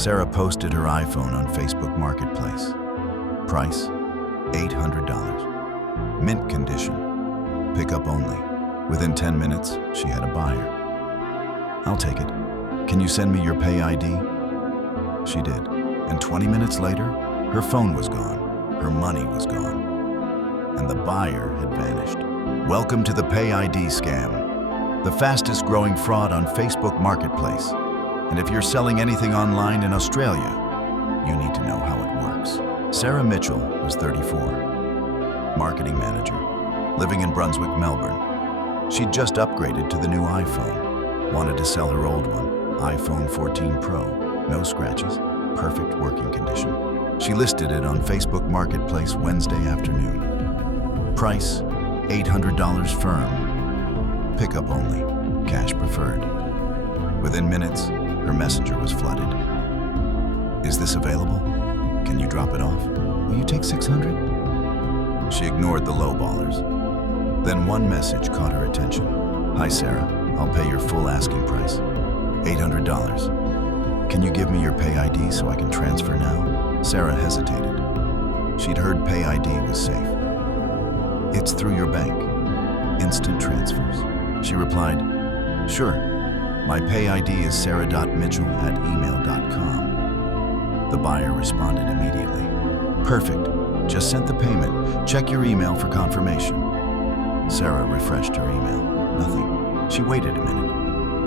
Sarah posted her iPhone on Facebook Marketplace. Price, $800. Mint condition. Pickup only. Within 10 minutes, she had a buyer. I'll take it. Can you send me your PayID? She did. And 20 minutes later, her phone was gone. Her money was gone. And the buyer had vanished. Welcome to the PayID scam, the fastest growing fraud on Facebook Marketplace. And if you're selling anything online in Australia, you need to know how it works. Sarah Mitchell was 34, marketing manager, living in Brunswick, Melbourne. She'd just upgraded to the new iPhone, wanted to sell her old one, iPhone 14 Pro, no scratches, perfect working condition. She listed it on Facebook Marketplace Wednesday afternoon. Price, $800 firm. Pickup only, cash preferred. Within minutes, her messenger was flooded. Is this available? Can you drop it off? Will you take $600? She ignored the lowballers. Then one message caught her attention. Hi Sarah, I'll pay your full asking price, $800. Can you give me your PayID so I can transfer now? Sarah hesitated. She'd heard PayID was safe. It's through your bank. Instant transfers. She replied, sure. My PayID is sarah.mitchell@email.com. The buyer responded immediately. Perfect. Just sent the payment. Check your email for confirmation. Sarah refreshed her email. Nothing. She waited a minute.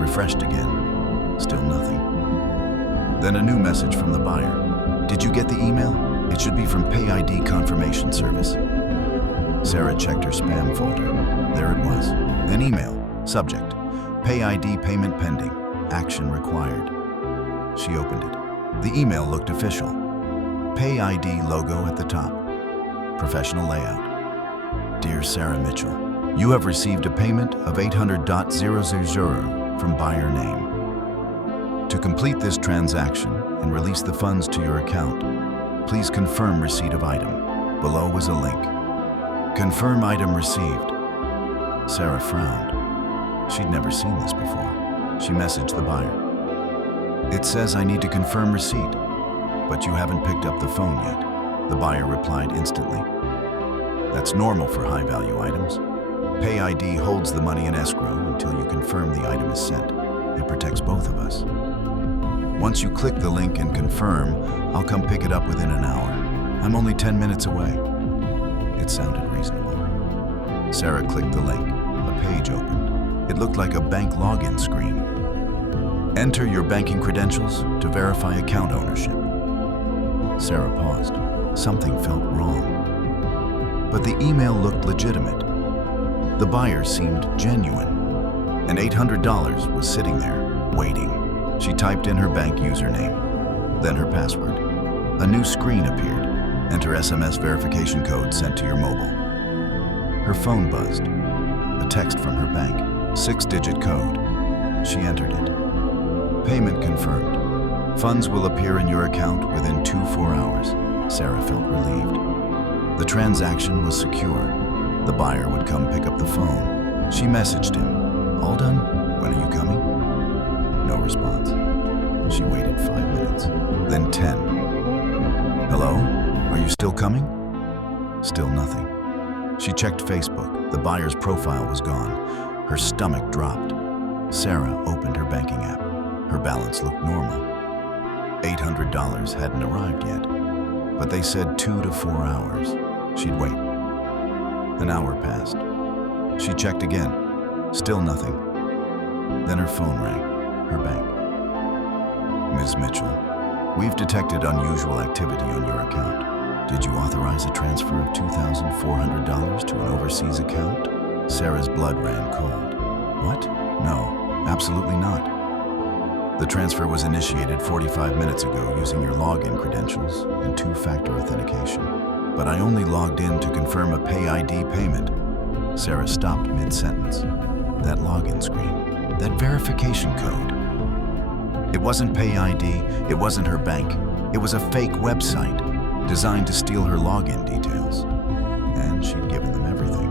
Refreshed again. Still nothing. Then a new message from the buyer. Did you get the email? It should be from PayID Confirmation Service. Sarah checked her spam folder. There it was. An email. Subject. PayID payment pending. Action required. She opened it. The email looked official. PayID logo at the top. Professional layout. Dear Sarah Mitchell, you have received a payment of $800.000 from buyer name. To complete this transaction and release the funds to your account, please confirm receipt of item. Below was a link. Confirm item received. Sarah frowned. She'd never seen this before. She messaged the buyer. It says I need to confirm receipt, but you haven't picked up the phone yet. The buyer replied instantly. That's normal for high-value items. PayID holds the money in escrow until you confirm the item is sent. It protects both of us. Once you click the link and confirm, I'll come pick it up within an hour. I'm only 10 minutes away. It sounded reasonable. Sarah clicked the link. A page opened. It looked like a bank login screen. Enter your banking credentials to verify account ownership. Sarah paused. Something felt wrong. But the email looked legitimate. The buyer seemed genuine. And $800 was sitting there, waiting. She typed in her bank username, then her password. A new screen appeared. Enter SMS verification code sent to your mobile. Her phone buzzed. A text from her bank. 6-digit code. She entered it. Payment confirmed. Funds will appear in your account within 2-4 hours. Sarah felt relieved. The transaction was secure. The buyer would come pick up the phone. She messaged him. All done? When are you coming? No response. She waited 5 minutes, then 10. Hello? Are you still coming? Still nothing. She checked Facebook. The buyer's profile was gone. Her stomach dropped. Sarah opened her banking app. Her balance looked normal. $800 hadn't arrived yet, but they said 2 to 4 hours. She'd wait. An hour passed. She checked again. Still nothing. Then her phone rang. Her bank. Ms. Mitchell, we've detected unusual activity on your account. Did you authorize a transfer of $2,400 to an overseas account? Sarah's blood ran cold. What? No, absolutely not. The transfer was initiated 45 minutes ago using your login credentials and 2-factor authentication. But I only logged in to confirm a PayID payment. Sarah stopped mid-sentence. That login screen, that verification code. It wasn't PayID, it wasn't her bank. It was a fake website designed to steal her login details. And she'd given them everything.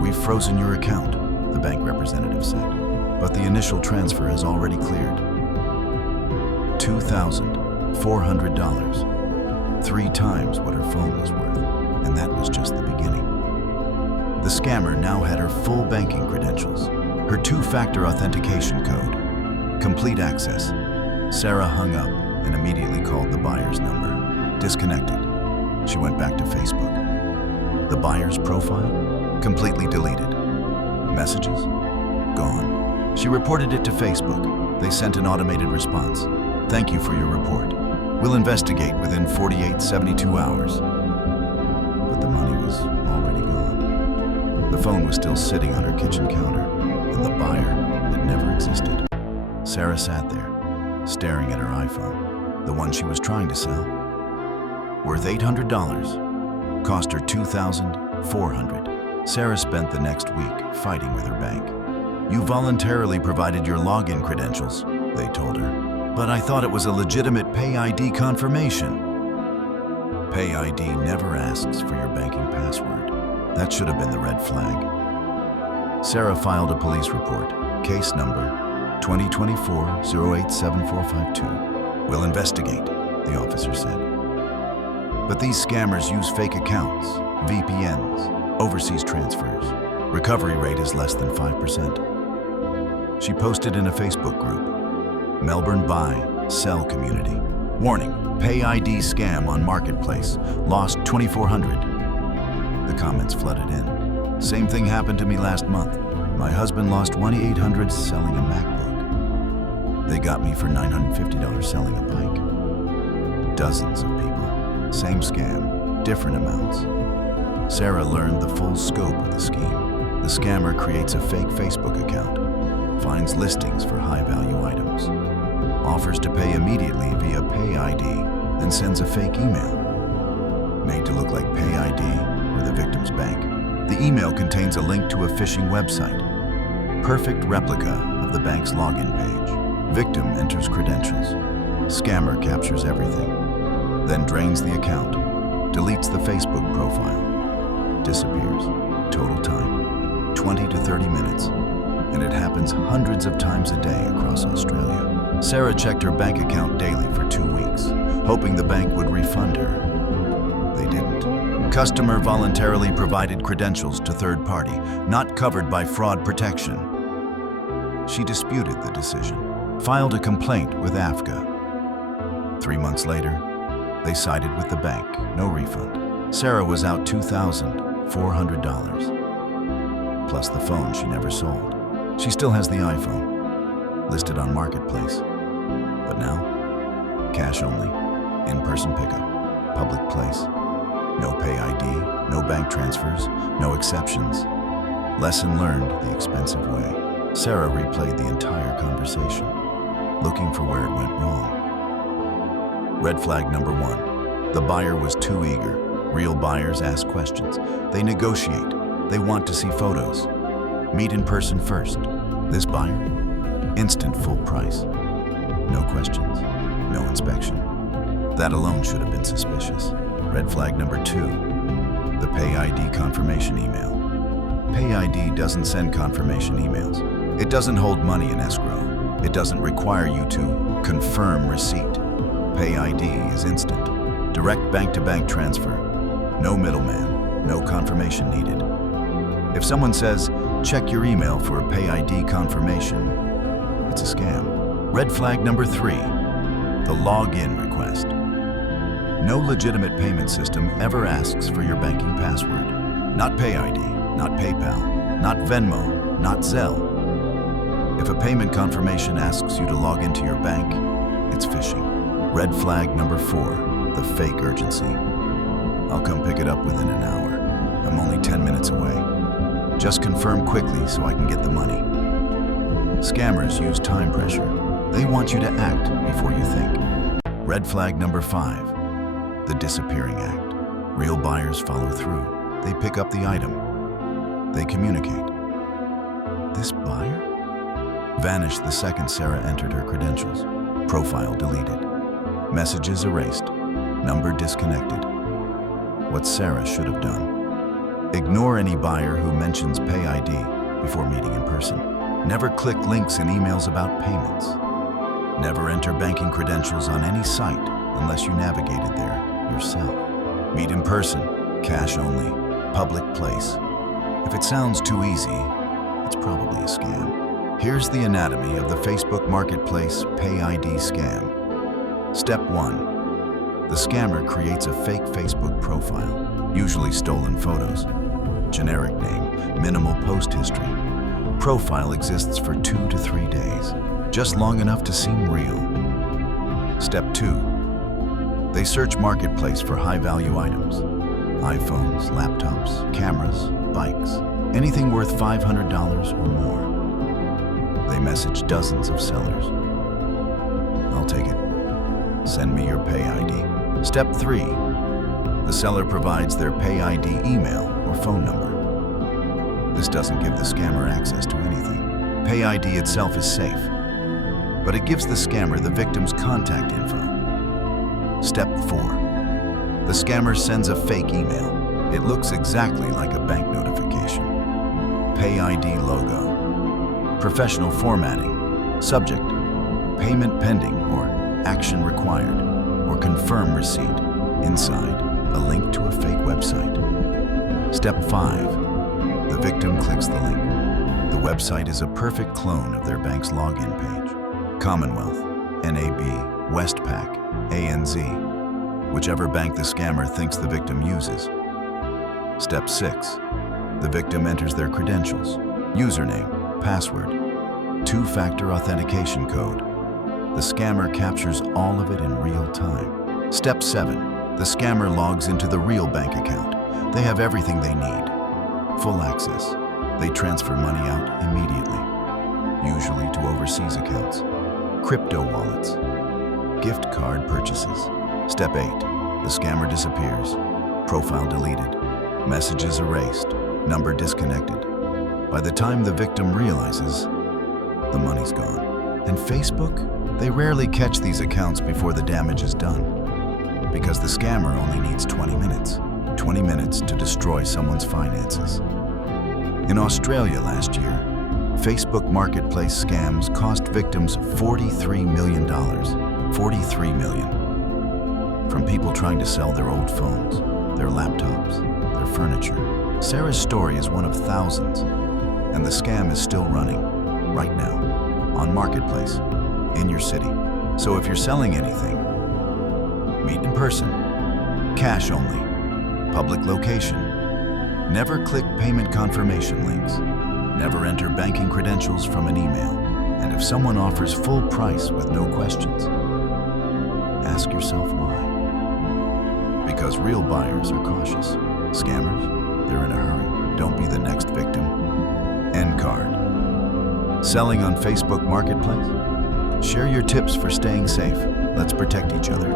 We've frozen your account, the bank representative said, but the initial transfer has already cleared. $2,400, 3 times what her phone was worth, and that was just the beginning. The scammer now had her full banking credentials, her 2-factor authentication code, complete access. Sarah hung up and immediately called the buyer's number. Disconnected. She went back to Facebook. The buyer's profile? Completely deleted. Messages? Gone. She reported it to Facebook. They sent an automated response. Thank you for your report. We'll investigate within 72 hours. But the money was already gone. The phone was still sitting on her kitchen counter, and the buyer had never existed. Sarah sat there, staring at her iPhone, the one she was trying to sell. Worth $800, cost her $2,400. Sarah spent the next week fighting with her bank. You voluntarily provided your login credentials, they told her. But I thought it was a legitimate PayID confirmation. PayID never asks for your banking password. That should have been the red flag. Sarah filed a police report, case number 2024-087452. We'll investigate, the officer said. But these scammers use fake accounts, VPNs, overseas transfers. Recovery rate is less than 5%. She posted in a Facebook group, Melbourne Buy, Sell Community. Warning, PayID scam on Marketplace, lost $2,400. The comments flooded in. Same thing happened to me last month. My husband lost $2,800 selling a MacBook. They got me for $950 selling a bike. Dozens of people. Same scam, different amounts. Sarah learned the full scope of the scheme. The scammer creates a fake Facebook account, finds listings for high-value items, offers to pay immediately via PayID, then sends a fake email, made to look like PayID or the victim's bank. The email contains a link to a phishing website, perfect replica of the bank's login page. Victim enters credentials. Scammer captures everything, then drains the account, deletes the Facebook profile, disappears. Total time, 20 to 30 minutes, and it happens hundreds of times a day across Australia. Sarah checked her bank account daily for 2 weeks, hoping the bank would refund her. They didn't. Customer voluntarily provided credentials to third party, not covered by fraud protection. She disputed the decision, filed a complaint with AFCA. 3 months later, they sided with the bank, no refund. Sarah was out $2,400, plus the phone she never sold. She still has the iPhone, listed on Marketplace. But now, cash only, in-person pickup, public place. No PayID, no bank transfers, no exceptions. Lesson learned the expensive way. Sarah replayed the entire conversation, looking for where it went wrong. Red flag number 1. The buyer was too eager. Real buyers ask questions. They negotiate. They want to see photos. Meet in person first. This buyer? Instant full price. No questions. No inspection. That alone should have been suspicious. Red flag number 2. The PayID confirmation email. PayID doesn't send confirmation emails. It doesn't hold money in escrow. It doesn't require you to confirm receipt. PayID is instant. Direct bank-to-bank transfer. No middleman. No confirmation needed. If someone says, check your email for a PayID confirmation, it's a scam. Red flag number 3. The login request. No legitimate payment system ever asks for your banking password. Not PayID, not PayPal, not Venmo, not Zelle. If a payment confirmation asks you to log into your bank, it's phishing. Red flag number 4, the fake urgency. I'll come pick it up within an hour. I'm only 10 minutes away. Just confirm quickly so I can get the money. Scammers use time pressure. They want you to act before you think. Red flag number 5, the disappearing act. Real buyers follow through. They pick up the item. They communicate. This buyer vanished the second Sarah entered her credentials. Profile deleted. Messages erased. Number disconnected. What Sarah should have done. Ignore any buyer who mentions PayID before meeting in person. Never click links in emails about payments. Never enter banking credentials on any site unless you navigated there yourself. Meet in person, cash only, public place. If it sounds too easy, it's probably a scam. Here's the anatomy of the Facebook Marketplace PayID scam. Step 1. The scammer creates a fake Facebook profile, usually stolen photos. Generic name, minimal post history. Profile exists for 2 to 3 days, just long enough to seem real. Step 2. They search Marketplace for high-value items. iPhones, laptops, cameras, bikes, anything worth $500 or more. They message dozens of sellers. I'll take it. Send me your PayID. Step 3. The seller provides their PayID email or phone number. This doesn't give the scammer access to anything. PayID itself is safe, but it gives the scammer the victim's contact info. Step 4. The scammer sends a fake email. It looks exactly like a bank notification. PayID logo. Professional formatting. Subject: payment pending or action required, or confirm receipt. Inside, a link to a fake website. Step 5. The victim clicks the link. The website is a perfect clone of their bank's login page. Commonwealth, NAB, Westpac, ANZ, whichever bank the scammer thinks the victim uses. Step 6. The victim enters their credentials, username, password, 2-factor authentication code. The scammer captures all of it in real time. Step 7. The scammer logs into the real bank account. They have everything they need. Full access. They transfer money out immediately, usually to overseas accounts, crypto wallets, gift card purchases. Step 8. The scammer disappears. Profile deleted. Messages erased. Number disconnected. By the time the victim realizes, the money's gone. And Facebook? They rarely catch these accounts before the damage is done, because the scammer only needs 20 minutes. 20 minutes to destroy someone's finances. In Australia last year, Facebook Marketplace scams cost victims $43 million. $43 million. From people trying to sell their old phones, their laptops, their furniture. Sarah's story is one of thousands, and the scam is still running, right now, on Marketplace, in your city. So if you're selling anything, meet in person, cash only, public location. Never click payment confirmation links. Never enter banking credentials from an email. And if someone offers full price with no questions, ask yourself why. Because real buyers are cautious. Scammers, they're in a hurry. Don't be the next victim. End card. Selling on Facebook Marketplace? Share your tips for staying safe. Let's protect each other.